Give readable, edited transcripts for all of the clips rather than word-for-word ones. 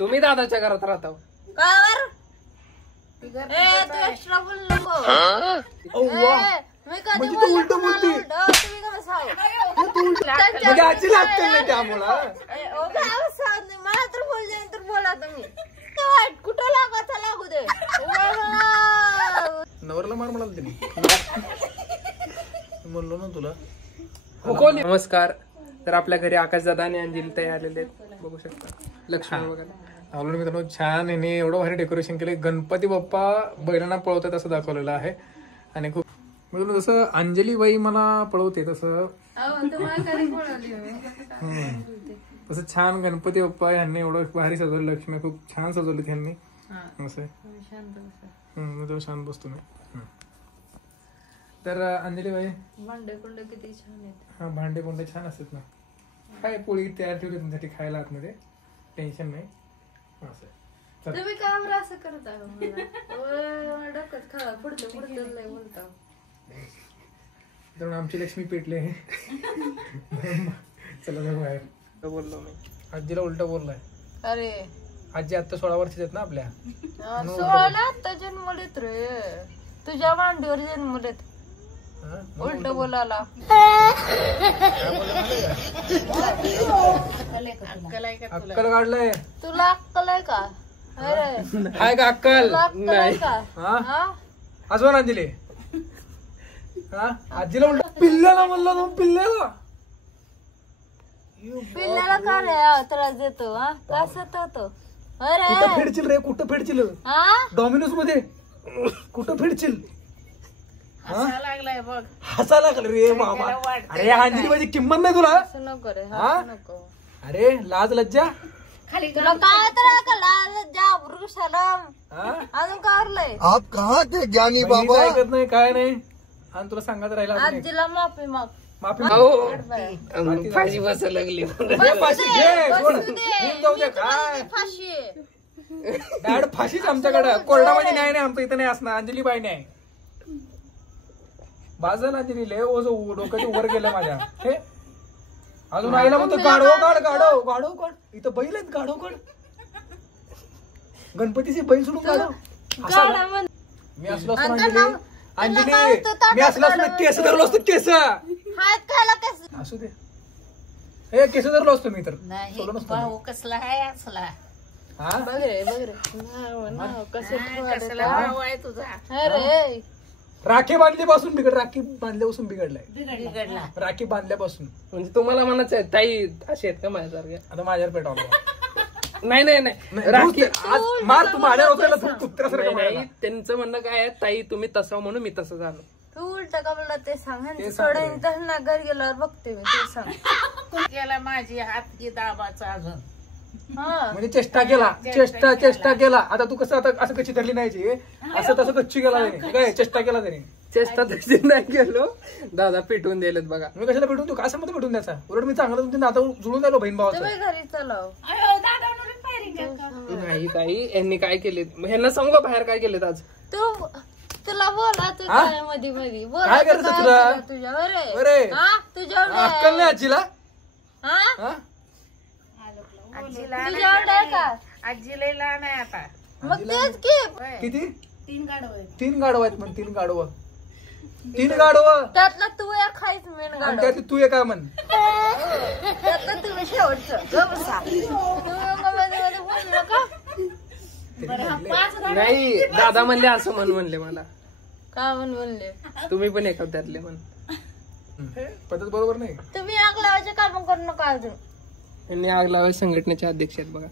तुम्ही दादाच्या घरात राहता काय तू एक्स्ट्रा बोल नको. मी कधी उलट बोलते तुम्ही का बसाव म्हणजे आजी लागते ना त्यामुळं. मला तर बोलल्यानंतर बोला तुम्ही. वाईट कुठं लागायचं लागू दे. नवरला मार म्हणाल तिने म्हणलो ना तुला. नमस्कार. तर आपल्या घरी आकाशदादा आणि अंजली ताई आलेले आहेत, बघू शकता. लक्ष्मी वगैरे आवडलं मित्रांनो. छान याने एवढं भारी डेकोरेशन केले. गणपती बाप्पा बैलांना पळवतात असं दाखवलेलं आहे. आणि खूप म्हणजे जसं अंजली बाई मला पळवते तसं तसं छान गणपती बाप्पा यांनी एवढं भारी सजवलं. लक्ष्मी खूप छान सजवली त्यांनी असं. शांत बसतो मी. तर अंजली बाई भांडे कुंडे किती छान आहेत. हा भांडे कुंडे छान असतात ना. काय पोळी तयार ठेवली तुमच्यासाठी खायला आतमध्ये, टेन्शन नाही असं. तुम्ही का बरं असं करता डोकंच खा पुढचं पुढचं लय बोलता. तर आमची लक्ष्मी पेटले. चला जाऊ बाहेर. बोललो मी. आजीला उलट बोललाय. अरे आजी आता 16 वर्षाची आहेत ना आपल्या. 16 आता जन्मलेत रे. तुझ्या मांडीवर जन्मलेत. उलट बोलायला अक्कल काढलंय. तुला अक्कल आहे का? अरे हाय का अक्कल? नाही का? असं ना अंजली. हा आजीला उलट पिल्ल्याला म्हणलं ना. पिल्ल्याला का रे त्रास देतो? कसं होतो? अरे कुठं फेडशील रे? कुठं फेडशील? डॉमिनोज मध्ये कुठं फेडशील? हसा लागलं रे बाबा. अरे अंजली माझी किंमत नाही तुला. नको रे नको. अरे लाज लज्जा तुला काय तर शरम अजून कारलंय. आप कहाँ थे ज्ञानी बाबा? ऐकत नाही काय नाही. आणि तुला सांगत राहिला आजीला माफी माग. माफी फाशी बसायला लागली. फाशी घे. जाऊ दे काय फाशी डायरेक्ट फाशीच आमच्याकडे. कोर्टामध्ये न्याय नाही आमचं इथं नाही असणार. अंजली बाई नाही बाजल. अंजली लय ओझ डोक्याच्या वर गेलं माझ्या. हे अजून आईला म्हणतो गाढव काढ गाढव गाढव काढ. इथं बैल आहेत गाढव काढ. गणपतीचे बैल सोडून गाढव. मी असलो असतो अंजली. मी असलो असतो केस धरलो असतो. केस असू दे. हे केस धरलो असतो मी तर सोडलो नसतो. कसला आहे असला अरे राखी बांधल्यापासून राखी बांधल्यापासून बिघडलाय. राखी बांधल्यापासून म्हणजे तुम्हाला म्हणायचं आहे ताई असे आहेत का माझ्यासारखे? आता माझ्यावर पेटवलं. नाही राखी मार तू माझ्या नाही. त्यांचं म्हणणं काय आहे, ताई तुम्ही तसं म्हणून मी तसं झालो. तू उलट का बोलला ते सांग. सोडून त्यांना घर गेल्यावर बघते मी. ते सांग. केला माझी हात की दाबाचा अजून म्हणजे चेष्टा केला. आता तू कसं आता असं कच्ची धरली नाही. असं तसं कच्ची केला त्याने. काय चेष्टा केला त्याने? चेष्टा तशी नाही गेलो. दादा पेटवून दिलेत बघा. मी कशाला पेटून? तू काय समज पेटून द्यायचा? उलट मी चांगला तुमच्या नाता जुळून द्यालो बहीण भावाचं. तुम्ही घरी चलाव. नाही ताई यांनी काय केले ह्यांना सांगू का बाहेर काय केलेत आज? तुला बोला तू काय मध्ये मध्ये काय करायचं तुला? तुझ्यावर तुझ्यावर अक्कल नाही आजीला? तुझ्यावर का? आजीला लहान आहे आता. मग तेच की किती? 3 गाढव आहेत. 3 गाढव आहेत म्हण. 3 गाढव. 3 गाढव त्यातला तू एक खायच मेन गाडव. त्यातली तू एक काय म्हण. त्यातलं तुम्ही शेवटचं नाही दादा म्हणले असं म्हणले मला. का म्हणले? तुम्ही पण एका त्यातले म्हण. पद्धत बरोबर नाही. तुम्ही आग लावायचे काम करू नका अजून. यांनी आग लावायच्या संघटनेचे अध्यक्ष आहेत बघा.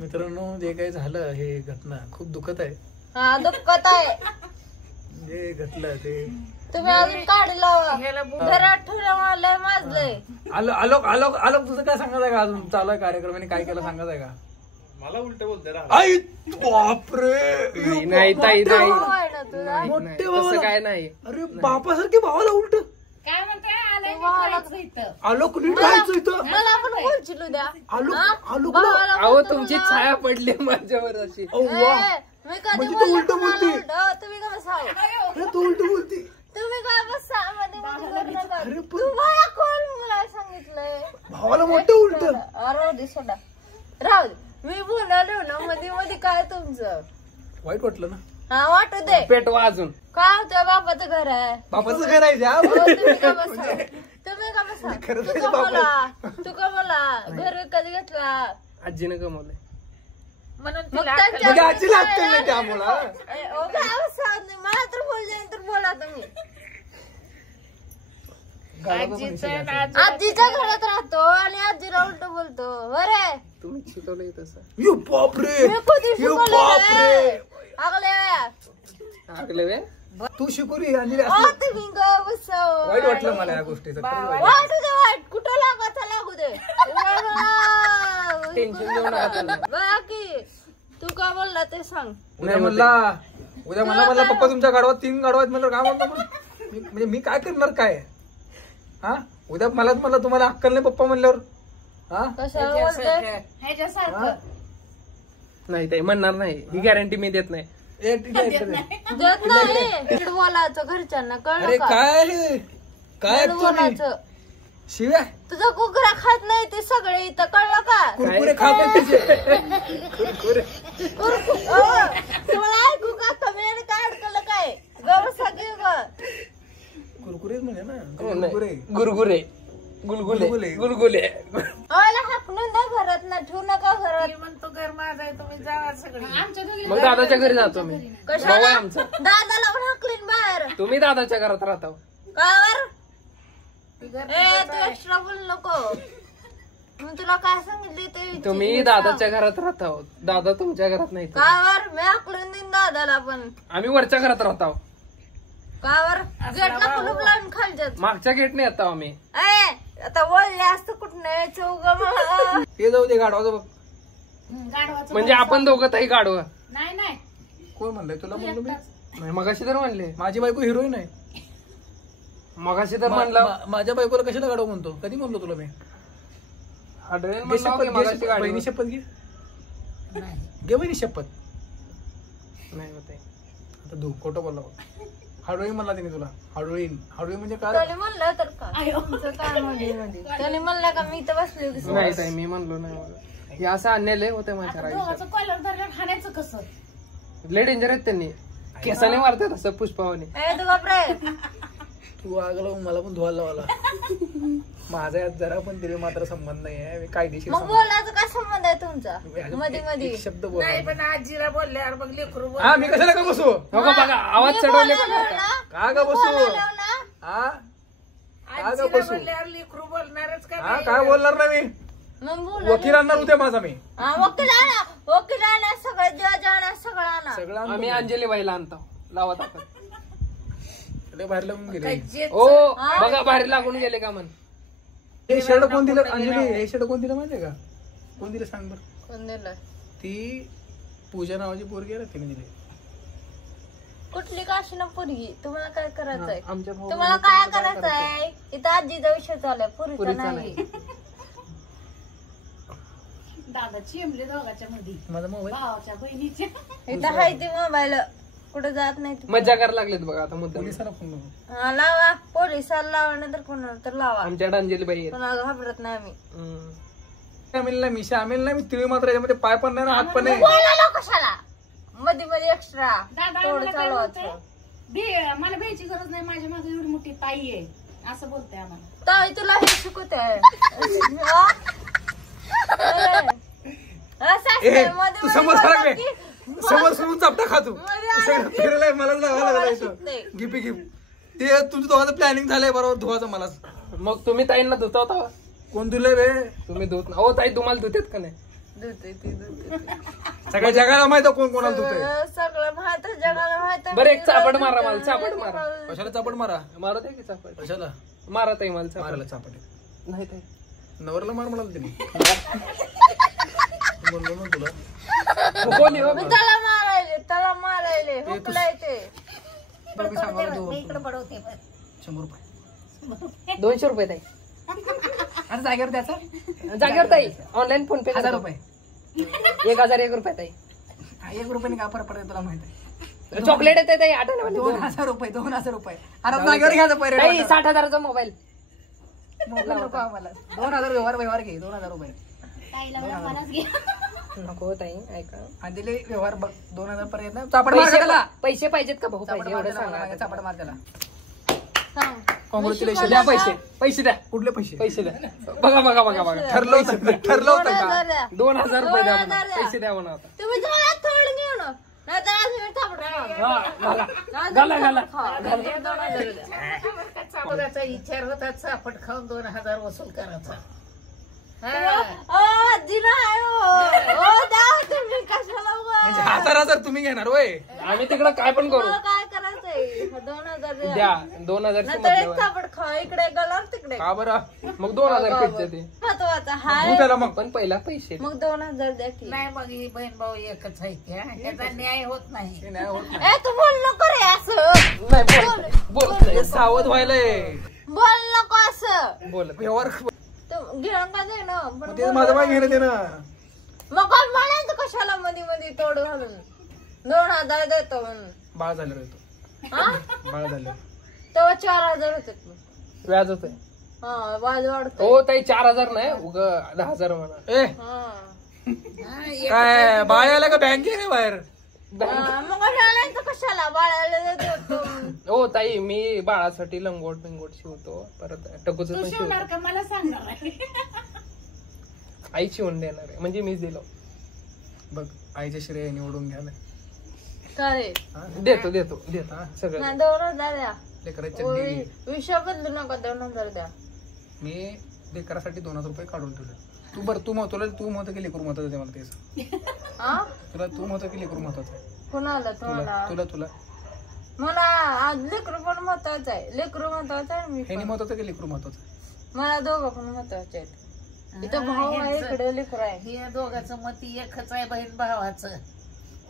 मित्रांनो जे काही झालं हे घटना खूप दुखत आहे. हा दुःखत आहे. जे घटलं ते तुम्ही अजून काढी लावा. घरात ठेवल्या लय माजलंय. आलोक तुझं काय सांगत आहे का? अजून चालू आहे कार्यक्रम काय केलं सांगत आहे का? मला उलट बोलते. आई बापरे. नाही ताई नाही मोठे तसं काय नाही. अरे बापासारखे भावाला उलट काय म्हणते आलोक नीट राहायचं इथं. मला पण बोलचिलू द्या. आलोक अहो तुमची छाया पडली माझ्यावर अशी. मी कधी म्हणजे तू उलट बोलते. तुम्ही का बसाव? तू उलट बोलते. तुम्ही काय बसा मध्ये मध्ये करू नका. तुम्हाला कोण मला सांगितलंय? भावाला मोठं उलट. राहू दे सोडा, राहू दे. मी बोलालो ना मध्ये मध्ये. काय तुमचं वाईट वाटलं ना? हा वाटू दे. पेटवा अजून. काय होतं? बापाचं घर आहे. बापाचं घर आहे द्या. तुम्ही का बसा? तुम्ही का बसा? तू का मला घर कधी घेतला? आजीनं कमवलंय म्हणून मग तिला त्यांच्या- म्हणजे आजी लागते ना त्यामुळं. मला तर बोलले तर बोला तुम्ही. आजीचं आजीच्या घरात राहतो आणि आजीला उलट बोलतो. बरे तुम्ही शिकवलंय तसं. यो बापरे, मी कधी यो बापरे. अगले आगले वे तू शिकवली अंजली असं. तुम्ही ग बसाव. वाईट वाटलं मला या गोष्टीचं. खरंच वाईट. वाटू दे वाईट. कुठं लागू दे. टेन्शन घेऊ नका त्याला. बाकी तू काय बोलला ते सांग. उद्या म्हणला पप्पा तुमच्या गाडवात 3 गाडवा आहेत म्हणलं. काय म्हणतो मग? म्हणजे मी काय करणार काय? हा उद्या मला तुम्हाला अक्कल नाही पप्पा म्हणल्यावर. हा कशाला बोलतोय? ह्याच्यासारखं नाही ताई म्हणणार नाही. ही गॅरंटी मी देत नाही. ए, ठीक आहे, ठीक आहे. देत नाही. नीट बोलायचं घरच्यांना, अरे कळलं का? काय हे? काय नीट तुम्ही बोलायचं. शिव्या तुझं कुकरा खात नाही ते सगळे इथं, कळलं का? कुरकुरे खात नाही तिचे. कुरकुरे तुम्हाला ऐकू का? कमी काय अडकलं काय? गवसा घेऊ ग. कुरकुरेच म्हणे ना. हो, नाही. कुरकुरे गुरगुरे गुलगुले गुलगुले. गुलगुले आम्हाला हाकलून द्या घरात ना, ठेवू नका घरात. मी म्हणतो घर माझं आहे, तुम्ही जावा सगळी. आमच्या मग दादाच्या घरी जातो मी. भाऊ आहे कशाला? आमचा. दादाला पण हाकलीन बाहेर. तुम्ही दादाच्या घरात राहता. कावर? ए तू एक्स्ट्रा बोल नको. मी तुला काय सांगितले ते तुम्ही दादाच्या घरात राहता. दादा तुमच्या घरात नाही. कावर? मी हाकलून देईन दादाला पण. आम्ही वरच्या घरात राहतो. कावर? गेटला कुलूप लावून खालच्यात. मागच्या गेटने येतो आम्ही. ए आता बोलले असतं कुठं नाही चौग मला. हे जाऊ दे गाडवाचं बघ. गाढवाचं म्हणजे आपण दोघं ताई गाडवा. नाही नाही कोण म्हणलंय तुला? म्हणलं मी. नाही मगाशी तर म्हणले. माझी बायको हिरोईन आहे. मगाशी तर म्हणलं. माझ्या बायकोला कशाला गाडव म्हणतो? कधी म्हणलो तुला मी? आढळेल घे म्हणलं शपथ, की घे मगाशी शपथ. गाडवा. बहिणी शपथ घे. घे बहिणी शपथ. नाही होत आहे. आता तू खोटं बोलला. हाडोळी म्हणला तिने तुला. हाडोळीन. हाडोळी म्हणजे काय? त्याने म्हणलं तर का? तुमचं काय मध्ये मध्ये? त्याने म्हणलं का मी तर बसली होती. नाही ताई मी म्हणलो नाही मला. हे असं अन्याय होते माझ्या आयुष्यात. दोघांचं कॉलर धरल्यावर हाणायचं कसं? लय डेंजर आहेत त्यांनी. केसाने मारतात असं पुष्पावाने. ए तू बापरे. तू आगला मला पण धुवायला लावला. माझा यात जरा पण तिथे मात्र संबंध नाही आहे. मी कायदेशीर मग संबंध. बोलायचं काय संबंध आहे तुमचा? मध्ये मध्ये एक शब्द नाही बोल. पण आजीला बोलल्यावर मग लेकरू हा मी कशाला का बसू? हो का बघा आवाज चढवले बघा. का ग बसू? हा आजीला बसू? बोलल्यावर लेकरू बोलणारच का हा नाही? काय बोलणार नाही मी. मग बोल. वकील आणणार उद्या माझा मी. वकील आणा सगळं जज आणा सगळं आणा. सगळं आम्ही अंजली बाईला आणतो. लावा ताकद. बाहेर लागून गेले. काय जेच- ओ बघा बाहेर लागून गेले का म्हण. हे शर्ट कोण दिलं अंजली? हे शर्ट कोण दिलं माहितीये का? कोण दिलं सांग बरं. कोण दिलं? ती पूजा नावाची पोरगी आहे ना, तिने दिली. कुठली काशी ना पोरगी? तुम्हाला काय करायचंय? आमच्या भाऊ तुम्हाला काय करायचंय? इथं आजीचा विषय चालू आहे, पुरीचा पुरीचा नाही. दादा चिमले दोघाच्या मध्ये माझा मोबाईल भावाच्या बहिणीच्या. इथं हाय ती मोबाईल, कुठं जात नाही ती. मज्जा करायला लागलेत बघा आता मुद्दा. पोलिसाला फोन करू. हा, लावा पोलिसाला लावा नंतर कोणाला तर लावा. आमच्याकडे अंजली बाई आहेत. कोणाला घाबरत नाही आम्ही. शामिल नाही मी. शामिल नाही मी. तिळी मात्र याच्यामध्ये पाय पण नाही ना, हात पण नाही. बोलायला कशाला मध्ये मध्ये एक्स्ट्रा दादा थोडं आम्हाला काय चालवायचं. बोलतोय? मला भ्यायची गरज नाही, माझ्या मागे एवढी मोठी ताई आहे असं बोलतोय आम्हाला. ताई तुला हे शिकवते ए, तू समोर सारख रे. समोर सोडून चापटा खा तू. सगळं फिरलाय मला जावं लागलं इथं. गिपी गिप. ते तुमचं दोघांचं प्लॅनिंग झालंय बरोबर धुवाचं मलाच. मग तुम्ही ताईंना धुता होता. कोण तुला रे? तुम्ही धुत ना. हो ताई तुम्हाला धुतेत का नाही? सगळ्या जगाला माहित आहे कोण कोणाला धुतोय. सगळं माहित आहे, जगाला माहित आहे. बरं एक चापड मारा मला. चापड मारा. कशाला चापट मारा? मारा ते की चापड. कशाला मारा ताई मला चापड. मारायला चापट? नाही ताई. नवरला मार म्हणाल तिने. म्हणलो ना तुला. कोणी हो? त्याला मारायले हुकलाय ते. बरं, मी सांगायला तू इकडे पडवते 100 रुपये. 200 रुपये ताई. आणि जागेवर द्यायचा जागेवर ताई. ऑनलाईन फोन पे 1000 रुपये. 1001 रुपये ताई. 1 रुपयाने काय फरक पडत तुला माहित आहे? चॉकलेट येते ताई आठवलं 2000 रुपये 2000 रुपये. अरे जागेवर घ्यायचं ताई पैरे 60,000चा मोबाईल मोबाईल नको आम्हाला. 2000 व्यवहार घे 2000 रुपये. ताईला मला मलाच घे. नको ताई ऐका आणि दिले व्यवहार बघ 2000 पर्यंत ना. चापड मार त्याला. पैसे पाहिजेत का भाऊ चापड पाहिजे मार एवढं त्याला. सांगा चापड मार त्याला. सांग. कॉंग्रॅच्युलेशन. द्या पैसे द्या कुठले पैसे? पैसे द्या बघा ठरलं होतं का? 2000 रुपये द्या 2000 म्हणा. द्या. पैसे द्या म्हणा आता तुम्ही जरा थोडं घेऊन नाहीतर आज मी थांबणार. चापडाचा विचार होता चापट खाऊन 2000 वसूल करायचा. तुम्ही कशाला म्हणजे 1000 तुम्ही घेणार होय? आम्ही तिकडं काय पण करू काय करायचंय 2000 द्या 2000 नाहीतर एक चापड खा इकडे गलार तिकडे का बरं? मग 2000 भेटते ते महत्वाचं तू हाय. त्याला मग पण पहिला पैसे द्या. मग 2000 द्या की. नाही मग ही बहीण भाऊ एकच आहे की, हा? त्याचा न्याय होत नाही. ते नाही होत नाही. ए तू बोल नको रे असं. नाही बोल हे सावध व्हायलंय. बोल नको असं. बोल व्यवहार तू घेऊन का दे ना पण ते माझं बाय घेणं ते ना. मग काय म्हणायचं कशाला मध्ये मध्ये तोड घालून 2000 देतो म्हणून. बाळ झालं रे तो. हा बाळ झालं. तेव्हा 4000 होते. व्याज होतंय हा वाज वाढतो. हो ताई 4000 नाही उग 10,000 म्हणा ए हा काय बाळ आलं का बँक आहे बाहेर? मग म्हणायचं कशाला बाळाला देतो. हो ताई मी बाळासाठी लंगोट बिंगोट शिवतो परत टकूच तू पण शिवणार शिवतो का मला सांगणार आहे. आई शिवून देणार आहे म्हणजे मीच दिलो बघ आईच्या श्रेय निवडून घ्यायला. काय देतो सगळं नाही 2000 द्या. लेकराची चड्डी घे. विषय बदलू नका 2000 द्या. मी लेकरासाठी 2000 रुपये काढून ठेवले. तू बरं तू महत्व की लेकरू महत्वाचं आहे मला तेच. हा तुला तू महत्व की लेकरू महत्वाचं आहे? कुणाला तुम्हाला तुला मला आज लेकरू पण महत्वाचं आहे. लेकरू महत्वाचं आहे मी हे पण. महत्वाचं की लेकरू महत्वाचं आहे? मला दोघं पण महत्वाचे आहेत. इथं भाऊ आहे इकडे लेकरू आहे. हे दोघांचं मत एकच आहे बहीण भावाचं.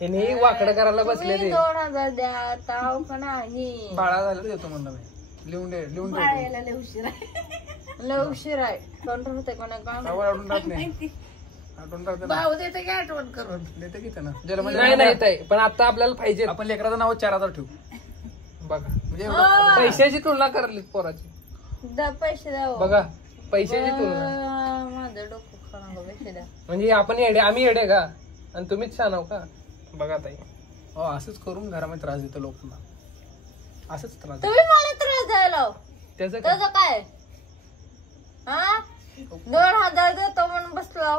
हे वाकडं करायला बसले तुम्ही ते 2000 द्या ताव का नाही. बाळा झालं तर देतो म्हणलं मी. लिहून ठेवतो. बाळायला लय उशीर आहे. लय उशीर आहे. कोण होते कोणा काम. आवड आठवून राहत नाही. आठवण राहते ना. भाऊ देते की आठवण करून. देते की त्यांना ज्याला म्हणजे नाही ताई पण आता आपल्याला पाहिजे आपण लेकराचं नाव 4000 ठेवू. बघा म्हणजे एवढं पैशाची तुलना करायली पोराची द्या पैसे द्या. बघा पैशाची तुलना माझं डोकं खाणं पैसे द्या. म्हणजे आपण येडे आम्ही येडे का आणि तुम्हीच छान आहो का बघा ताई. हो असंच करून घरामध्ये त्रास देतो लोकांना. असंच त्रास देतो. तुम्ही मला त्रास द्यायला त्याचं काय त्याचं काय. हा 2000 देतो म्हणून बसलो.